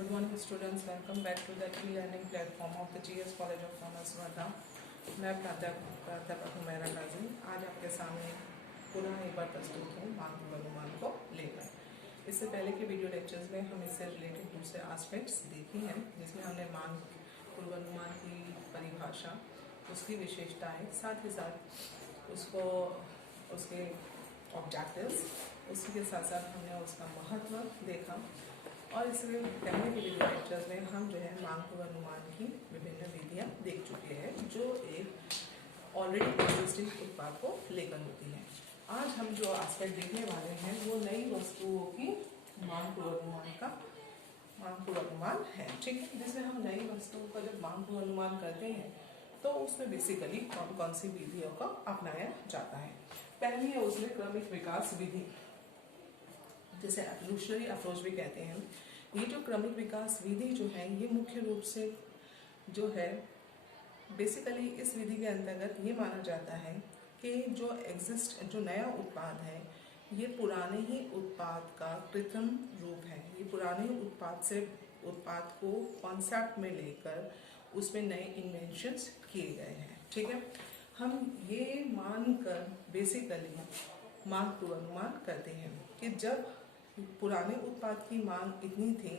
Good morning students, welcome back to the e-learning platform of the GS College of Commerce Wardha. मैं प्राध्यापक हुमैरा काजी आज आपके सामने पुनः एक बार प्रस्तुत हूँ मांग पूर्वानुमान को लेकर। इससे पहले के वीडियो लेक्चर्स में हम इससे रिलेटेड दूसरे एस्पेक्ट्स देखे हैं, जिसमें हमने मांग पूर्वानुमान की परिभाषा, उसकी विशेषताएं, साथ ही साथ उसके ऑब्जेक्टिव्स, उसी के साथ साथ हमने उसका महत्व देखा। और इसमें पहले के वीडियो लेक्चर्स में हम जो है मांग पूर्वानुमान की विभिन्न विधियाँ देख चुके हैं, जो एक ऑलरेडी एग्जिस्टिंग उत्पाद को लेकर होती है। आज हम जो एस्पेक्ट देखने वाले हैं वो नई वस्तुओं की मांग पूर्वानुमान है, ठीक है। जिसमें हम नई वस्तुओं का जब मांग पूर्वानुमान करते हैं तो उसमें बेसिकली कौन कौन सी विधियों का अपनाया जाता है। पहली है उसमें क्रमिक विकास विधि, जिसे एवोल्यूशनरी अप्रोच भी कहते हैं। ये जो क्रमिक विकास विधि जो है, ये मुख्य रूप से जो है बेसिकली इस विधि के अंतर्गत ये माना जाता है कि जो नया उत्पाद है ये पुराने ही उत्पाद का कृत्रिम रूप है। ये पुराने उत्पाद को कॉन्सेप्ट में लेकर उसमें नए इन्वेंशंस किए गए हैं, ठीक है। हम ये मानकर बेसिकली मांग पूर्वानुमान करते हैं कि जब पुराने उत्पाद की मांग इतनी थी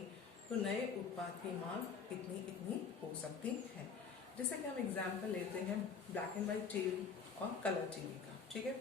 तो नए उत्पाद की मांग इतनी हो सकती है। जैसे कि हम एग्जाम्पल लेते हैं ब्लैक एंड वाइट टीवी और कलर टीवी का, ठीक है।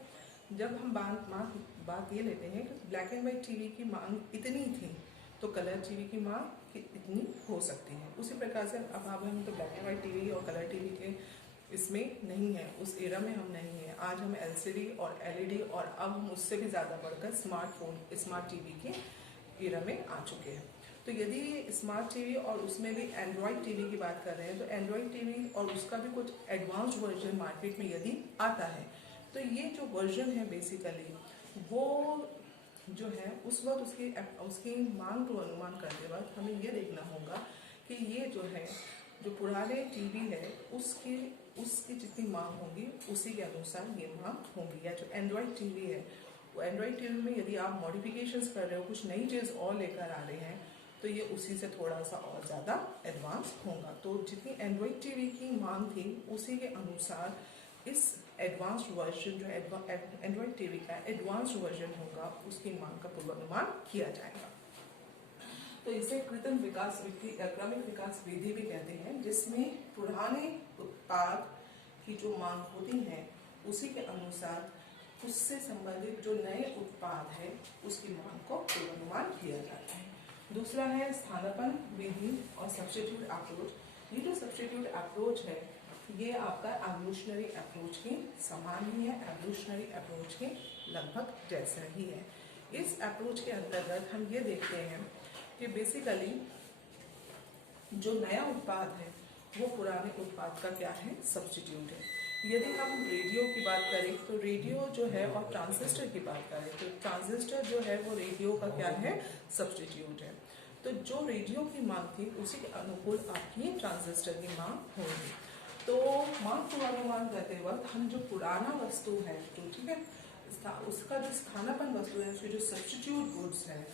जब हम बात ये लेते हैं कि ब्लैक एंड वाइट टीवी की मांग इतनी थी तो कलर टीवी की मांग इतनी हो सकती है। उसी प्रकार से अब हम तो ब्लैक एंड वाइट टीवी और कलर टीवी के इसमें नहीं है, उस एरा में हम नहीं है। आज हम एलसीडी और एलईडी और अब हम उससे भी ज़्यादा बढ़कर स्मार्ट टीवी के एरा में आ चुके हैं। तो यदि स्मार्ट टीवी और उसमें भी एंड्रॉयड टीवी की बात कर रहे हैं तो एंड्रॉयड टीवी और उसका भी कुछ एडवांस्ड वर्जन मार्केट में यदि आता है तो ये जो वर्जन है बेसिकली वो जो है उस वक्त उसकी मांग को अनुमान करते वक्त हमें ये देखना होगा कि ये जो पुराने टीवी है उसकी जितनी मांग होगी उसी के अनुसार ये मांग होगी। या जो एंड्रॉयड टीवी है वो एंड्रॉयड टीवी में यदि आप मॉडिफिकेशंस कर रहे हो, कुछ नई चीज़ और लेकर आ रहे हैं तो ये उसी से थोड़ा सा और ज़्यादा एडवांस होगा। तो जितनी एंड्रॉयड टीवी की मांग थी उसी के अनुसार इस एडवांस्ड वर्जन जो एंड्रॉयड टीवी का एडवांस्ड वर्जन होगा उसकी मांग का पूर्वानुमान किया जाएगा। तो इसे क्रमिक विकास विधि भी कहते हैं, जिसमें पुराने उत्पाद की जो मांग होती है उसी के अनुसार उससे संबंधित जो नए उत्पाद है उसकी मांग को पूर्वानुमान किया जाता है। दूसरा है स्थानापन्न विधि और सब्स्टिट्यूट अप्रोच। ये जो सब्स्टिट्यूट अप्रोच है ये आपका एवोल्यूशनरी अप्रोच के समान ही है, एवोल्यूशनरी अप्रोच के लगभग जैसा ही है। इस अप्रोच के अंतर्गत हम ये देखते हैं कि बेसिकली जो नया उत्पाद है वो पुराने उत्पाद का क्या है, सब्स्टिट्यूट है। यदि हम रेडियो की बात करें तो रेडियो जो है और ट्रांजिस्टर की बात करें तो ट्रांजिस्टर जो है वो रेडियो का क्या है, सब्स्टिट्यूट है। तो जो रेडियो की मांग थी उसी के अनुकूल आपकी ट्रांजिस्टर की मांग होगी। तो मांग पूर्वानुमान करते वक्त हम जो पुराना वस्तु है तो ठीक है उसका जो स्थानापन्न वस्तु है, उसके जो सब्स्टिट्यूट गुड्स है,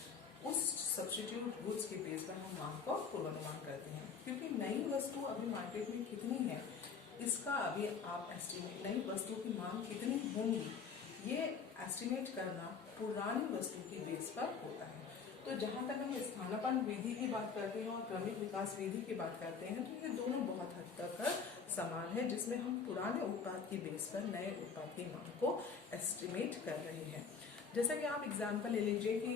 उस सब्स्टिट्यूट गुड्स के बेस पर हम मांग को पूर्वानुमान करते हैं। क्योंकि नई वस्तु अभी मार्केट में कितनी है इसका अभी आप एस्टिमेट, नई वस्तु की मांग कितनी होंगी ये एस्टिमेट करना पुरानी वस्तु की बेस पर होता है। तो जहाँ तक हम स्थानापन्न विधि की बात करते हैं और क्रमिक विकास विधि की बात करते हैं तो ये दोनों बहुत हद तक समान है, जिसमें हम पुराने उत्पाद की बेस पर नए उत्पाद की मांग को एस्टिमेट कर रहे हैं। जैसा कि आप एग्जाम्पल ले लीजिए कि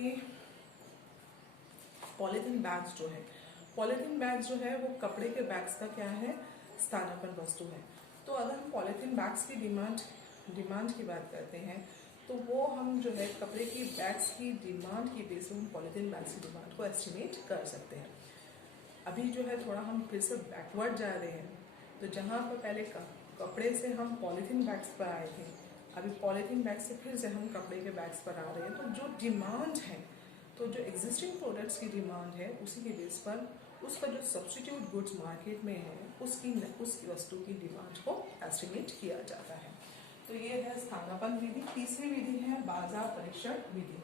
पॉलीथीन बैग्स जो है वो कपड़े के बैग्स का क्या है, स्थानापन्न वस्तु है। तो अगर हम पॉलीथीन बैग्स की डिमांड की बात करते हैं तो वो हम जो है कपड़े की बैग्स की डिमांड की बेस पर हम पॉलीथीन बैग्स की डिमांड को एस्टिमेट कर सकते हैं। अभी जो है थोड़ा हम फिर से बैकवर्ड जा रहे हैं, तो जहाँ पर पहले कपड़े से हम पॉलीथीन बैग्स पर आए थे, अभी पॉलीथीन बैग से फिर से हम कपड़े के बैग्स पर आ रहे हैं। तो जो डिमांड है, तो जो एग्जिस्टिंग प्रोडक्ट्स की डिमांड है उसी के बेस पर उसका जो सब्स्टिट्यूट गुड्स मार्केट में है उसकी वस्तु की डिमांड को एस्टिमेट किया जाता है। तो ये है स्थानापन्न विधि। तीसरी विधि है बाजार परीक्षण विधि।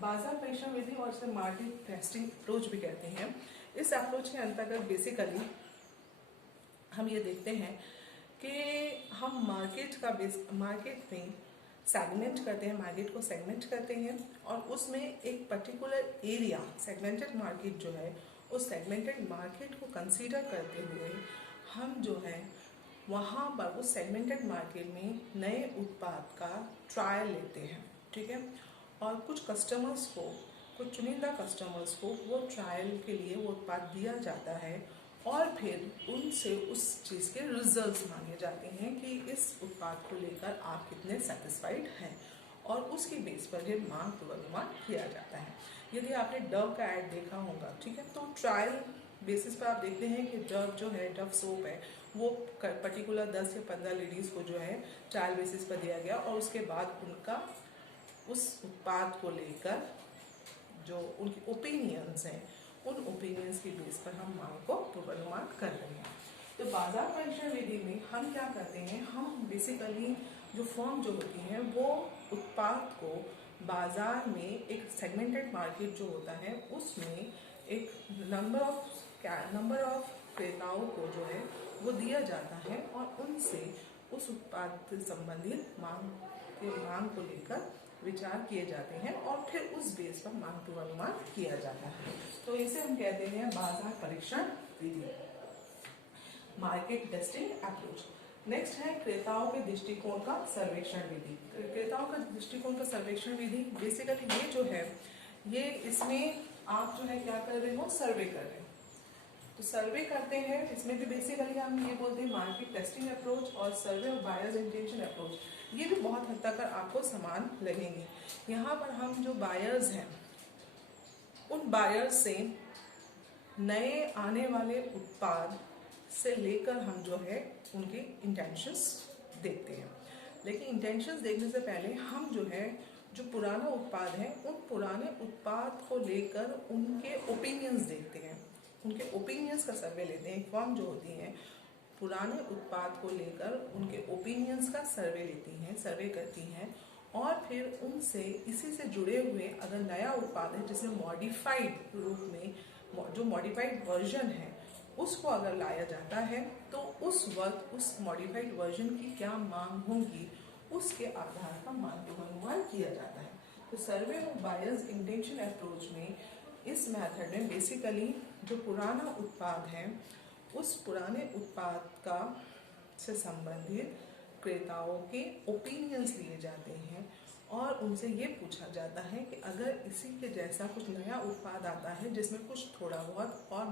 बाजार परीक्षण विधि और इसे मार्केट टेस्टिंग अप्रोच भी कहते हैं। इस अप्रोच के अंतर्गत बेसिकली हम ये देखते हैं कि हम मार्केट में सेगमेंट करते हैं, मार्केट को सेगमेंट करते हैं और उसमें एक पर्टिकुलर एरिया, सेगमेंटेड मार्केट जो है, उस सेगमेंटेड मार्केट को कंसीडर करते हुए हम जो है वहाँ पर उस सेगमेंटेड मार्केट में नए उत्पाद का ट्रायल लेते हैं, ठीक है। और कुछ कस्टमर्स को, कुछ चुनिंदा कस्टमर्स को वो ट्रायल के लिए वो उत्पाद दिया जाता है और फिर उनसे उस चीज़ के रिजल्ट्स मांगे जाते हैं कि इस उत्पाद को लेकर आप कितने सेटिस्फाइड हैं, और उसकी बेस पर ये मांग पूर्वानुमान किया जाता है। यदि आपने डव का ऐड देखा होगा, ठीक है, तो ट्रायल बेसिस पर आप देखते हैं कि डव जो है, डव सोप है, वो पर्टिकुलर 10 या 15 लेडीज़ को जो है ट्रायल बेसिस पर दिया गया और उसके बाद उनका उस उत्पाद को लेकर जो उनकी ओपिनियंस हैं, उन ओपिनियंस की बेस पर हम मांग को पूर्वानुमान कर रहे हैं। तो बाजार परीक्षण विधि में हम क्या करते हैं, हम बेसिकली जो फर्म जो होती हैं वो उत्पाद को बाजार में एक सेगमेंटेड मार्केट जो होता है उसमें एक नंबर ऑफ क्रेताओं को जो है वो दिया जाता है और उनसे उस उत्पाद से संबंधित मांग को लेकर विचार किए जाते हैं और फिर उस बेस पर मांग पूर्वानुमान किया जाता है। तो इसे हम कहते हैं बाजार परीक्षण विधि, मार्केट टेस्टिंग अप्रोच। नेक्स्ट है क्रेताओं के दृष्टिकोण का सर्वेक्षण विधि। क्रेताओं का दृष्टिकोण का सर्वेक्षण विधि बेसिकली ये जो है, ये इसमें आप जो है क्या कर रहे हो, सर्वे कर रहे हो। तो सर्वे करते हैं, इसमें भी बेसिकली हम ये बोलते हैं मार्केट टेस्टिंग अप्रोच और survey of buyers intention approach, ये भी बहुत हद तक आपको समान लगेंगे। यहाँ पर हम जो बायर्स हैं उन बायर्स से नए आने वाले उत्पाद से लेकर हम जो है उनके इंटेंशंस देखते हैं। लेकिन इंटेंशंस देखने से पहले हम जो है जो पुराना उत्पाद है उन पुराने उत्पाद को लेकर उनके ओपिनियंस देखते हैं, उनके ओपिनियंस का सर्वे लेते हैं। फर्म जो होती हैं पुराने उत्पाद को लेकर उनके ओपिनियंस का सर्वे लेती हैं, सर्वे करती हैं और फिर उनसे इसी से जुड़े हुए अगर नया उत्पाद है जिसे मॉडिफाइड रूप में, जो मॉडिफाइड वर्जन है उसको अगर लाया जाता है तो उस वक्त उस मॉडिफाइड वर्जन की क्या मांग होगी उसके आधार पर मांग पूर्वानुमान किया जाता है। तो survey of buyers intention approach में इस मेथड में बेसिकली जो पुराना उत्पाद है उस पुराने उत्पाद का से संबंधित क्रेताओं के ओपिनियंस लिए जाते हैं और उनसे ये पूछा जाता है कि अगर इसी के जैसा कुछ नया उत्पाद आता है जिसमें कुछ थोड़ा बहुत और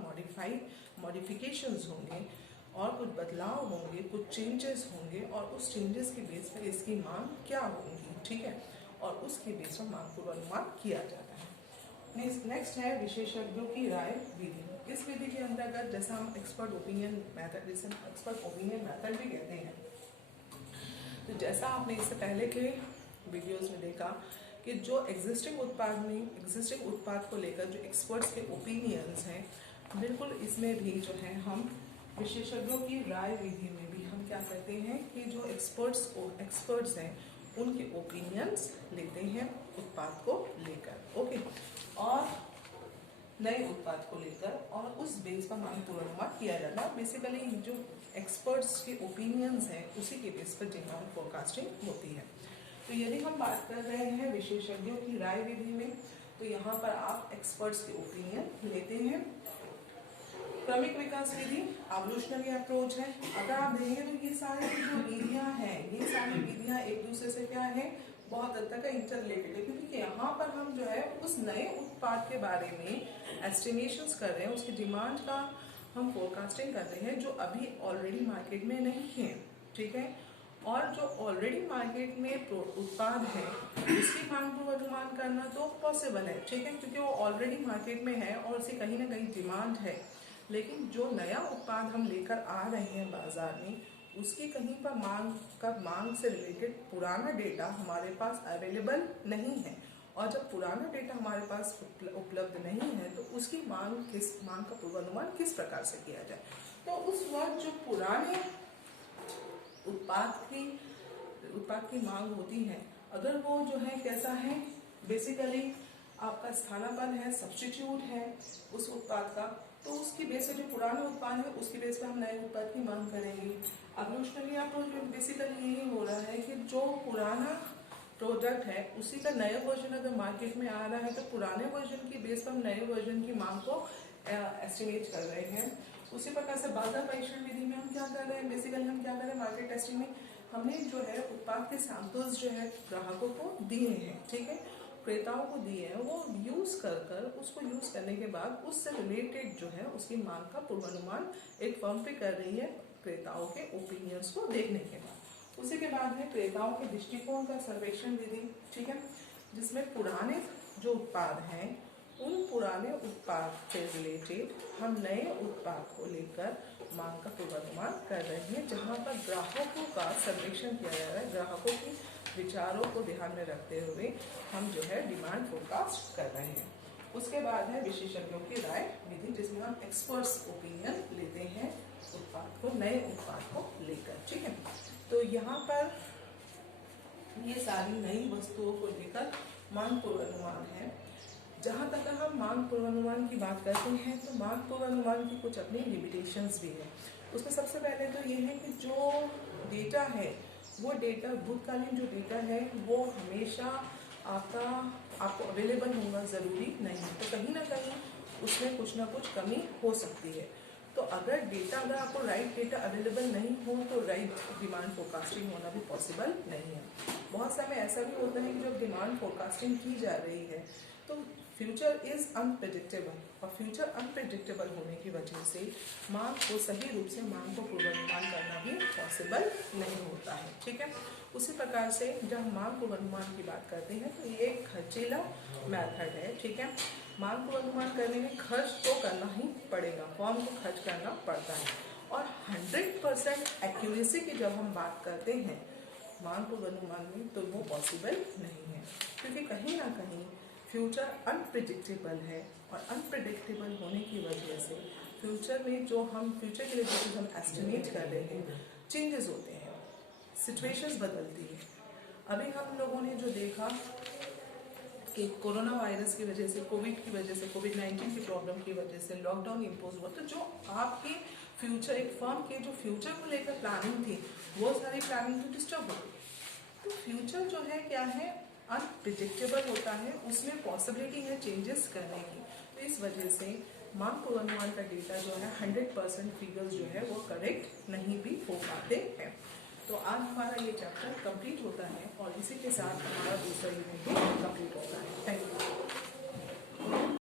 मॉडिफिकेशंस होंगे और कुछ बदलाव होंगे, कुछ चेंजेस होंगे और उस चेंजेस के बेस पर इसकी मांग क्या होगी, ठीक है, और उसके बेस पर मांग पूर्वानुमान किया जाता है। नेक्स्ट है विशेषज्ञों की राय विधि। इस विधि के अंतर्गत जैसा हम एक्सपर्ट ओपिनियन मेथड, जिसे एक्सपर्ट ओपिनियन मेथड भी कहते हैं, तो जैसा आपने इससे पहले के वीडियोस में देखा कि जो एग्जिस्टिंग उत्पाद को लेकर जो एक्सपर्ट्स के ओपिनियंस हैं, बिल्कुल इसमें भी जो है हम विशेषज्ञों की राय विधि में भी हम क्या करते हैं कि जो एक्सपर्ट्स हैं उनके ओपिनियंस लेते हैं उत्पाद को लेकर, ओके, और नए उत्पाद को लेकर और उस बेस पर मांग पूर्वानुमान किया जाता है। बेसिकली जो एक्सपर्ट्स के ओपिनियंस हैं उसी के बेस पर डिमांड फोरकास्टिंग होती है। तो यदि हम बात कर रहे हैं विशेषज्ञों की राय विधि में, तो यहाँ पर आप एक्सपर्ट्स के ओपिनियन लेते हैं। क्रमिक विकास विधि एवोल्यूशनरी अप्रोच है। अगर आप देखेंगे तो ये सारी जो विधियाँ हैं, ये सारी विधियाँ एक दूसरे से क्या है, बहुत हद तक इंटर रिलेटेड है, क्योंकि यहाँ पर हम जो है उस नए उत्पाद के बारे में एस्टिमेशंस कर रहे हैं, उसकी डिमांड का हम फोरकास्टिंग कर रहे हैं जो अभी ऑलरेडी मार्केट में नहीं है, ठीक है, और जो ऑलरेडी मार्केट में उत्पाद है उसकी मांग पूर्वानुमान करना तो पॉसिबल है, ठीक है, क्योंकि वो ऑलरेडी मार्केट में है और उसकी कहीं ना कहीं डिमांड है। लेकिन जो नया उत्पाद हम लेकर आ रहे हैं बाजार में उसकी कहीं पर मांग से रिलेटेड पुराना डेटा हमारे पास अवेलेबल नहीं है, और जब पुराना डेटा हमारे पास उपलब्ध नहीं है तो उसकी मांग का पूर्वानुमान किस प्रकार से किया जाए। तो उस वक्त जो पुराने उत्पाद की मांग होती है, अगर वो जो है कैसा है, बेसिकली आपका स्थानापन्न है, सब्स्टिट्यूट है उस उत्पाद का, तो उसकी बेस से जो पुराना उत्पाद है उसकी बेस पे हम नए उत्पाद की मांग करेंगे। एवोल्यूशनरी अप्रोच में बेसिकली यही हो रहा है कि जो पुराना प्रोडक्ट है उसी का नया वर्जन अगर मार्केट में आ रहा है तो पुराने वर्जन की बेस पर हम नए वर्जन की मांग को एस्टिमेट कर रहे हैं। उसी प्रकार से बाजार परीक्षण विधि में हम क्या कर रहे हैं, बेसिकली हम क्या कर रहे हैं, मार्केट टेस्टिंग में हमने जो है उत्पाद के सैंपल्स जो है ग्राहकों को दिए हैं, ठीक है, क्रेताओं को दिए हैं, वो यूज कर उसको यूज करने के बाद उससे रिलेटेड जो है उसकी मांग का पूर्वानुमान एक फर्म पे कर रही है क्रेताओं के ओपिनियंस को देखने के बाद। उसी के बाद है क्रेताओं के दृष्टिकोण का सर्वेक्षण विधि, ठीक है, जिसमें पुराने जो उत्पाद हैं उन पुराने उत्पाद से रिलेटेड हम नए उत्पाद को लेकर मांग का पूर्वानुमान कर रहे हैं, जहां पर ग्राहकों का सर्वेक्षण किया जा रहा है, ग्राहकों की विचारों को ध्यान में रखते हुए हम जो है डिमांड फोरकास्ट कर रहे हैं। उसके बाद है विशेषज्ञों की राय विधि, जिसमें हम एक्सपर्ट्स ओपिनियन लेते हैं उत्पाद को, नए उत्पाद को लेकर, ठीक है। तो यहाँ पर ये सारी नई वस्तुओं को लेकर मांग पूर्वानुमान है। जहाँ तक हम मांग पूर्वानुमान की बात करते हैं तो मांग पूर्वानुमान की कुछ अपनी लिमिटेशंस भी है। उसमें सबसे पहले तो ये है कि जो डेटा है वो डेटा, भूतकालीन जो डेटा है वो हमेशा आपको अवेलेबल होना ज़रूरी नहीं है, तो कहीं ना कहीं उसमें कुछ ना कुछ कमी हो सकती है। तो अगर आपको राइट डेटा अवेलेबल नहीं हो तो राइट डिमांड फोरकास्टिंग होना भी पॉसिबल नहीं है। बहुत समय ऐसा भी होता है कि जब डिमांड फोरकास्टिंग की जा रही है तो फ्यूचर इज अनप्रेडिक्टेबल, और फ्यूचर अनप्रेडिक्टेबल होने की वजह से मांग को सही रूप से मांग को पूर्वानुमान करना भी पॉसिबल नहीं होता है, ठीक है। उसी प्रकार से जब हम मांग पूर्वानुमान की बात करते हैं तो ये एक खर्चीला मेथड है, ठीक है। मांग पूर्वानुमान करने में खर्च तो करना ही पड़ेगा, फॉर्म को खर्च करना पड़ता है, और 100% एक्यूरेसी की जब हम बात करते हैं मांग पूर्वानुमान में तो वो पॉसिबल नहीं है, क्योंकि कहीं ना कहीं फ्यूचर अनप्रिडिक्टेबल है, और अनप्रिडिक्टेबल होने की वजह से फ्यूचर में जो हम फ्यूचर के लिए जो चीज़ हम एस्टिमेट कर रहे हैं चेंजेस होते हैं, सिचुएशंस बदलती है। अभी हम लोगों ने जो देखा कि कोरोना वायरस की वजह से, कोविड की वजह से, कोविड-19 की प्रॉब्लम की वजह से लॉकडाउन इम्पोज हुआ, तो जो आपकी फ्यूचर, एक फर्म के जो फ्यूचर को लेकर प्लानिंग थी वो सारी प्लानिंग तो डिस्टर्ब हो गई। तो फ्यूचर जो है क्या है, अनप्रिडिक्टेबल होता है, उसमें पॉसिबिलिटी है चेंजेस करने की। तो इस वजह से मांग पूर्वानुमान का डेटा जो है 100% फिगर्स जो है वो करेक्ट नहीं भी हो पाते हैं। तो आज हमारा ये चैप्टर कंप्लीट होता है और इसी के साथ हमारा दूसरा यूनिट भी कंप्लीट होता है। Thank you.